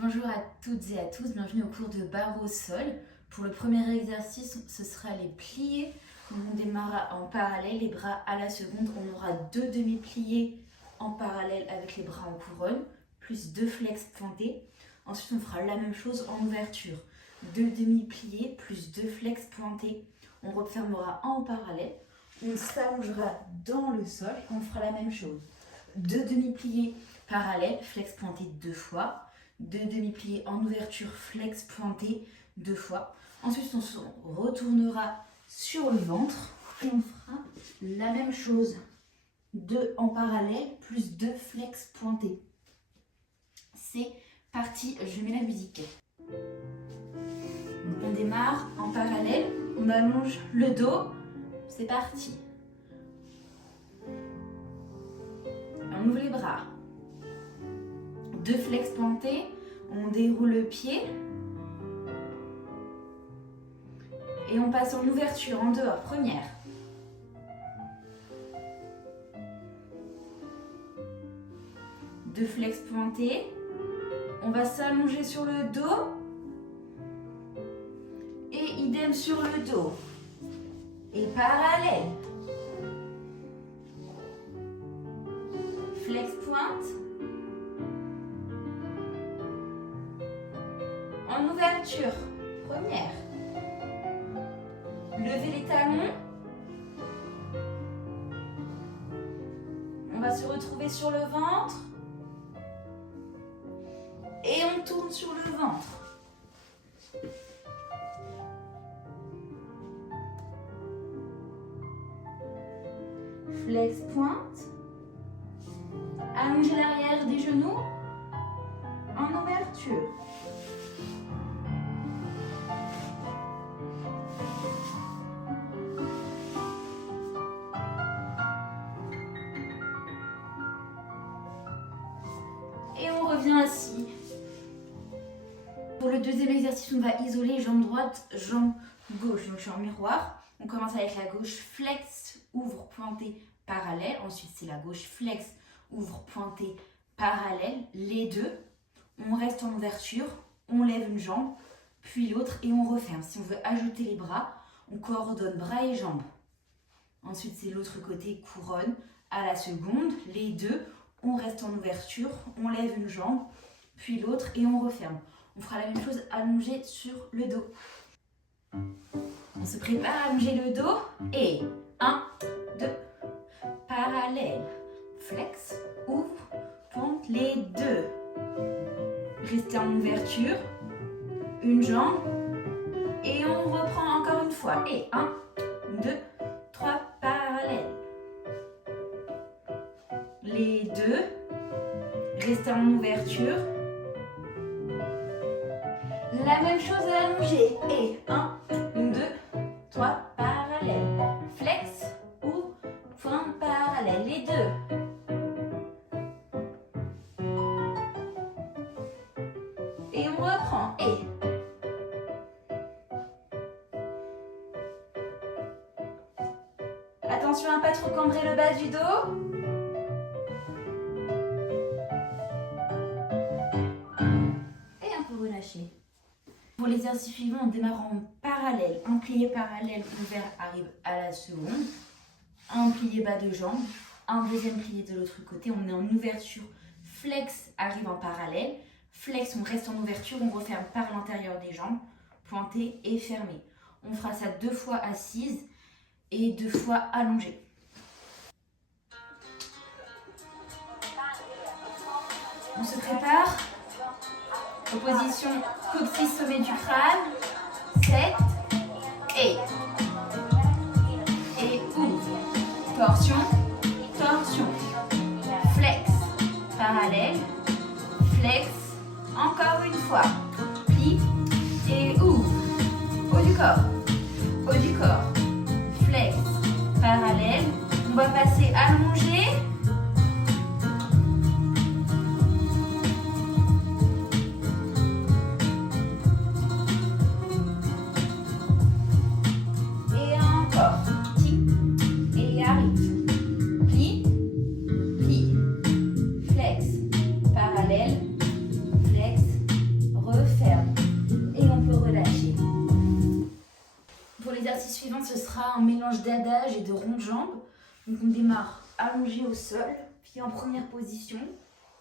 Bonjour à toutes et à tous, bienvenue au cours de barre au sol. Pour le premier exercice, ce sera les pliés. On démarrera en parallèle, les bras à la seconde. On aura 2 demi-pliés en parallèle avec les bras en couronne, plus 2 flex pointés. Ensuite, on fera la même chose en ouverture. 2 demi-pliés plus 2 flex pointés. On refermera en parallèle. On s'allongera dans le sol et on fera la même chose. 2 demi-pliés parallèles, flex pointé 2 fois. 2 demi-pliés en ouverture, flex pointé 2 fois. Ensuite, on se retournera sur le ventre et on fera la même chose. 2 en parallèle plus 2 flex pointés. C'est parti, je mets la musique. On démarre en parallèle, on allonge le dos, c'est parti. On ouvre les bras. 2 flex pointés, on déroule le pied et on passe en ouverture en dehors, première. Deux flex pointés, on va s'allonger sur le dos et idem sur le dos et parallèle. Flex pointe. En ouverture, première. Levez les talons. On va se retrouver sur le ventre. Et on tourne sur le ventre. Flex pointe. Allongez l'arrière des genoux. En ouverture. Et on revient assis. Pour le deuxième exercice, on va isoler jambe droite, jambe gauche. Donc je suis en miroir. On commence avec la gauche flex, ouvre, pointé, parallèle. Ensuite, c'est la gauche flex, ouvre, pointé, parallèle. Les deux. On reste en ouverture. On lève une jambe, puis l'autre et on referme. Si on veut ajouter les bras, on coordonne bras et jambes. Ensuite, c'est l'autre côté, couronne à la seconde. Les deux. On reste en ouverture, on lève une jambe, puis l'autre et on referme. On fera la même chose allongé sur le dos. On se prépare à allonger le dos et 1, 2, parallèle, flex, ouvre, pointe les deux. Restez en ouverture, une jambe et on reprend encore une fois. Et 1, 2, 3, parallèle. Les deux, restez en ouverture. La même chose à allonger. Et 1, 2, 3, parallèle. Flex ou point parallèle. Les deux. Et on reprend. Et attention à ne pas trop cambrer le bas du dos. Pour l'exercice suivant, on démarre en parallèle. Un plié parallèle ouvert arrive à la seconde. Un plié bas de jambe. Un deuxième plié de l'autre côté. On est en ouverture. Flex arrive en parallèle. Flex, on reste en ouverture. On referme par l'intérieur des jambes. Pointé et fermé. On fera ça 2 fois assise et 2 fois allongée. On se prépare. Position coccyx sommet du crâne. 7 et ouvre. Torsion, torsion. Flex, parallèle. Flex, encore une fois. Plie et ouvre. Haut du corps. Haut du corps. Flex, parallèle. On va passer allongé. un mélange d'adage et de rond de jambe. Donc on démarre allongé au sol, pied en première position,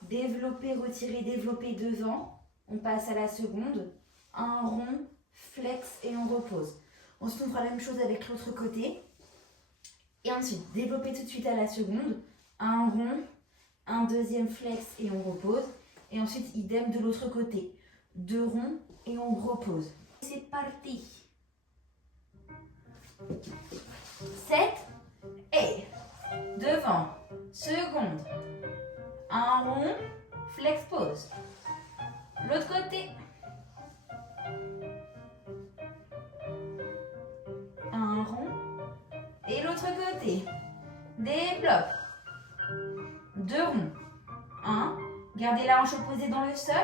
développer, retirer, développer devant. On passe à la seconde, un rond, flex et on repose. Ensuite on fera la même chose avec l'autre côté. Et ensuite développer tout de suite à la seconde, un rond, un deuxième flex et on repose. Et ensuite idem de l'autre côté, 2 ronds et on repose. C'est parti. 7 et devant, seconde, un rond, flex pause. L'autre côté, un rond et l'autre côté, développe, 2 ronds, 1, gardez la hanche opposée dans le sol.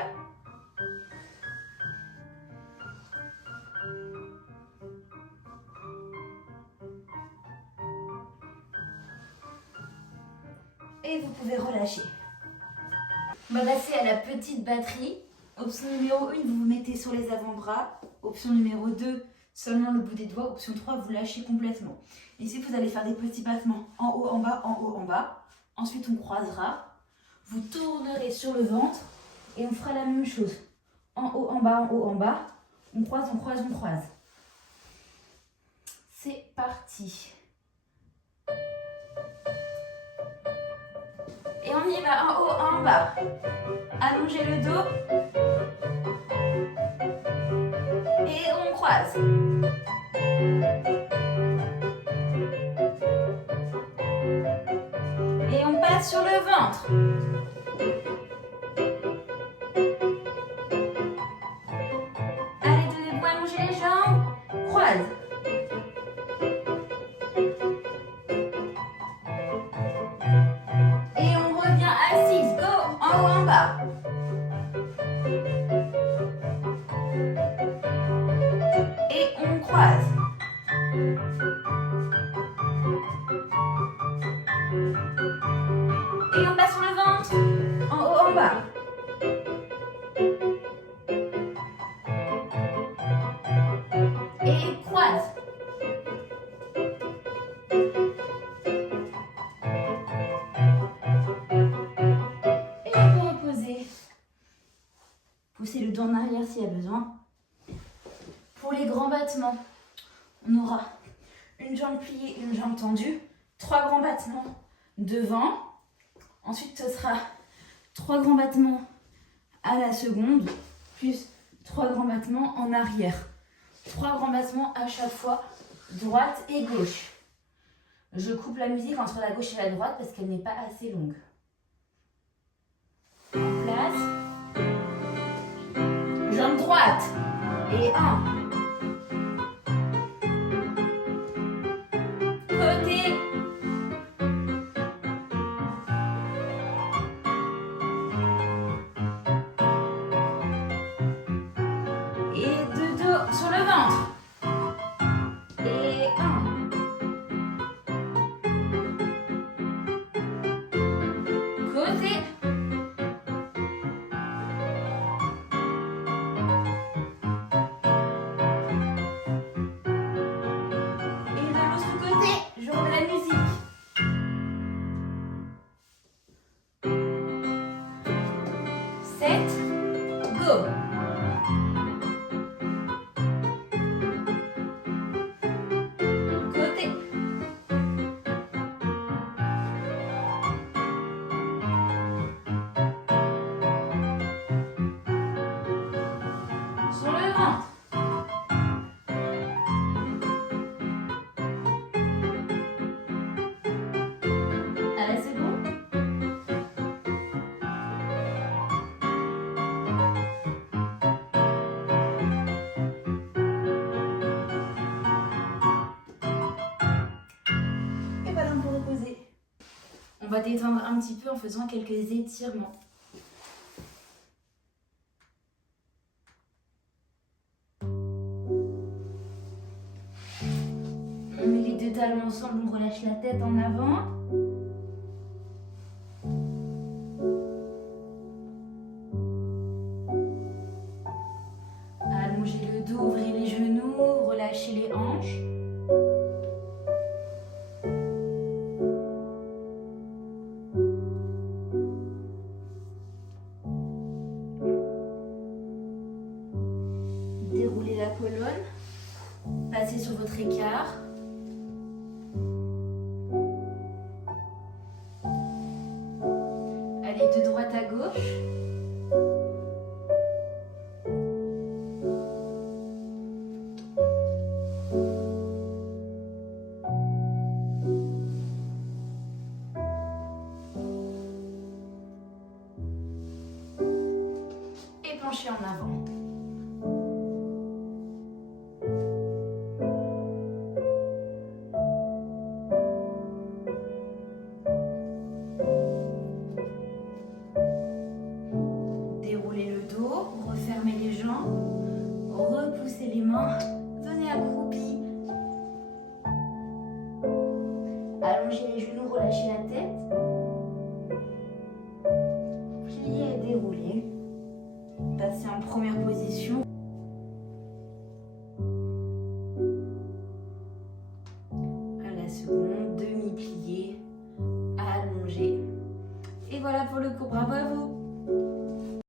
Et vous pouvez relâcher. On va passer à la petite batterie. Option numéro 1, vous vous mettez sur les avant-bras. Option numéro 2, seulement le bout des doigts. Option 3, vous lâchez complètement. Ici, vous allez faire des petits battements en haut, en bas, en haut, en bas. Ensuite, on croisera. Vous tournerez sur le ventre et on fera la même chose. En haut, en bas, en haut, en bas. On croise, on croise, on croise. C'est parti. Et on y va, en haut, en bas. Allongez le dos. Et on croise. Et on passe sur le ventre. Allez, donnez-vous, allongez les jambes. Croise. Et on revient assise. Go, en haut, en bas. Et on croise. Et on passe sur le ventre. En haut, en bas. Et croise. Et pour reposer, poussez le dos en arrière s'il y a besoin. Pour les grands battements, on aura une jambe pliée, une jambe tendue, 3 grands battements devant. Ensuite, ce sera 3 grands battements à la seconde, plus 3 grands battements en arrière. 3 grands battements à chaque fois, droite et gauche. Je coupe la musique entre la gauche et la droite parce qu'elle n'est pas assez longue. En place. Jambe droite. Et 1. Côté. Et 2 dos sur le ventre. Et 1. Côté. Et de l'autre côté, je remets la musique. 7, go. Côté. Sur le ventre. Allez, c'est bon. Et voilà pour reposer. On va détendre un petit peu en faisant quelques étirements. On met les 2 talons ensemble, on relâche la tête en avant. Allongez le dos, ouvrez les genoux, relâchez les hanches. déroulez la colonne. Passez sur votre écart. Allez de droite à gauche. Et penchez en avant. Déroulez le dos, refermez les jambes, repoussez les mains, venez accroupi. Allongez les genoux, relâchez la tête. Pliez et déroulez. Passez en première position. À la seconde, demi-plié, allongé. Et voilà pour le cours. Bravo à vous!